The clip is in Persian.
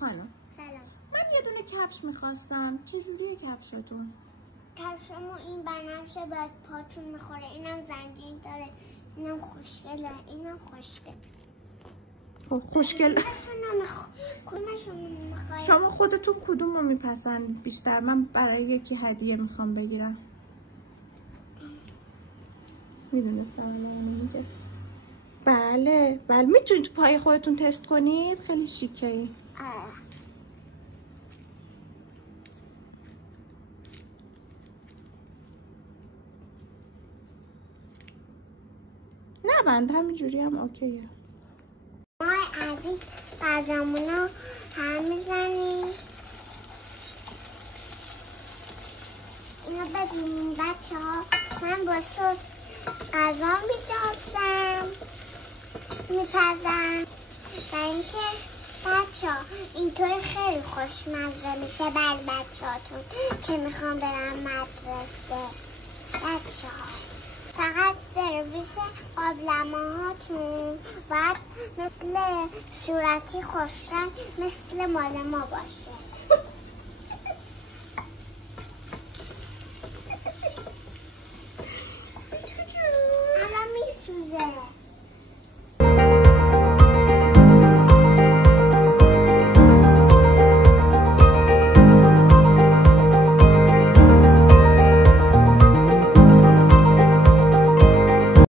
خانم. سلام. من یه دونه کفش میخواستم. چجوریه کفشتون؟ کفشمو این بنفشه باید پاتون میخوره. اینم زنجیر داره. اینم خوشگله. اینم خوشگل. خوشگل. کدومشون میخوای؟ شما خودتون کدومو میپسند بیشتر؟ من برای یکی هدیه میخوام بگیرم. میدونستم میگه. بله میتونید تو پای خودتون تست کنید. خیلی شیکه ای. نه بند همینجوری هم اوکیه. ما از این غذامونو هم میزنیم. اینو ببینیم بچه ها. من با سس غذا میدازم میپزم و اینکه بچه ها اینطور خیلی خوشمزه میشه بر بچه هاتون که میخوام برم مدرسه. بچه ها فقط سرویس قابلمه هاتون باید مثل صورتی خوشرنگ مثل مال ما باشه.